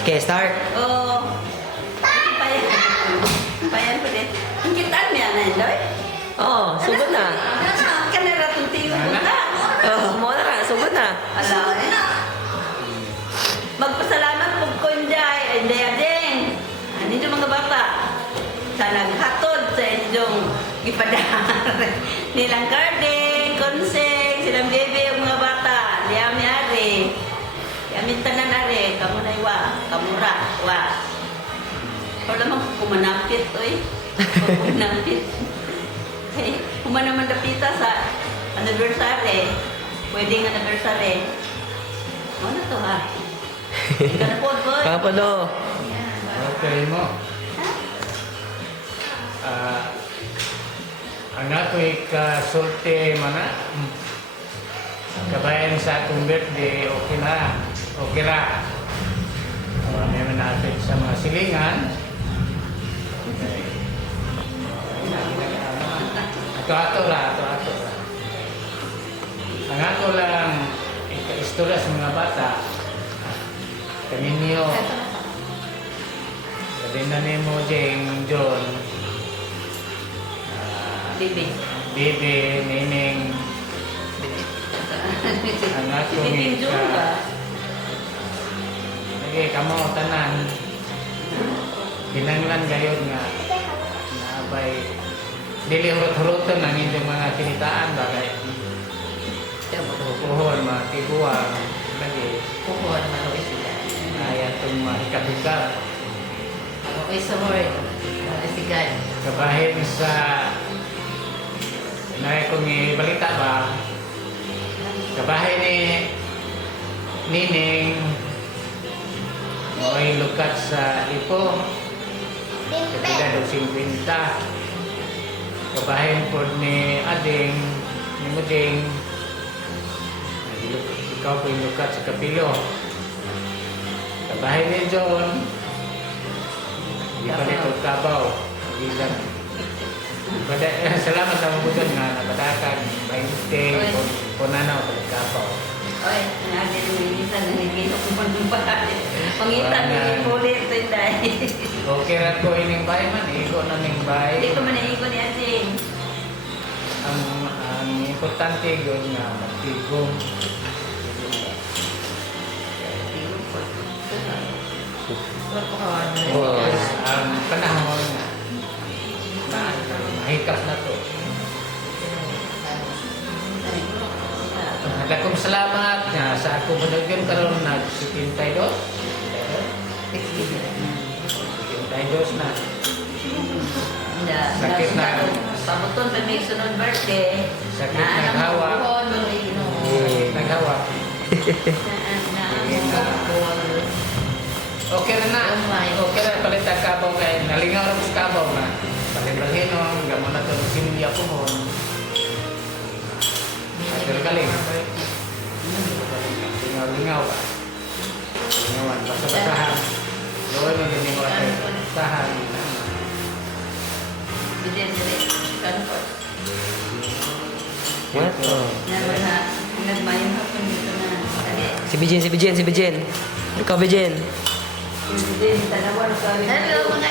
Okay, start. Oh. Payan. Payan pa din. Ang kitaan mo yan, Endoy? Oh, sugod na. Kanara itong tiyo ko na. Oh, mo na, sugod na. Ala, magpasalamat po ko Inday. Inday ading. Ninyo mga bata. Sa naghatod sa inyong ipadahar. Nilang Carding, Conseng, silang bebe yung mga bata. Liyami ari. Yamin tanan ari. Kamu na iwa. Kamura. Wa. Wala mang kumanapit, oy. Kumanapit. Hey, kumanaman dapita sa anniversary. Wedding anniversary. Ano to ha? Ika na po, boy. Kapado. Okay mo. Ang ako'y kasulti mana. Kabayan sa akong birthday, okay na. Okay ra. May manapit sa mga silingan. Okay. Ato-ato ra. Ang ako lang ika-istorya sa mga bata. Kami niyo. Sabi na ni mo, Jeng, John. Bibi. Bibi, Nining. Ang ako Si Bibi Jun ba? Lagi, kamo, tanan. Kinanglan gayon nga. Naabay. Dili hurot-hurotan ang inyong mga kinitaan. Bagay. Puhon, mga tiguang. Lagi. Puhon, maluwi sila. Kaya itong mga hikab-hikab. Maluwi sa hord. Maluwi si God. Kabahin sa kung balita ba, kabahin ni Nining mo'y lukat sa Ipo kapila daw 50. Kabahin po ni Ading ni Muding ikaw po yung lukat sa Kapilo. Kabahin ni John hindi pa nito Kabaw bilang salamat sa mga nga napadakan 20 kung nanaw pagkapaw. Oy, natin mo yung isa na nagino kung manubay. Pangitan mo yung huli ito yung dahil. Okay rat ko ining bay man, igo na ning bay. Hindi ko manaigo ni Asing. Ang importante yun nga, magtigong. Ang panahon nga, mahikap na to. Dakong salamat nga sa ako managyan karon nag-72. 72 na. Sakit na. Pabuton pa may sunod birthday. Sakit naghawa. Sakit naghawa. Okay na. Okay na palit ang kabaw kay nalingaw na sa kabaw na. Balhin-balhin o, gamon na ito ng sinilya po mo. Galing. Lingaw-lingaw ka. Lingawan. Basta-basahan. Gawin mo din yung basahan. Bidin-bidin. Comfort. What? Nagmayang hapon dito na. Si Bijen. Ikaw, Bijen. Bidin, tanawan ka. Hello, mga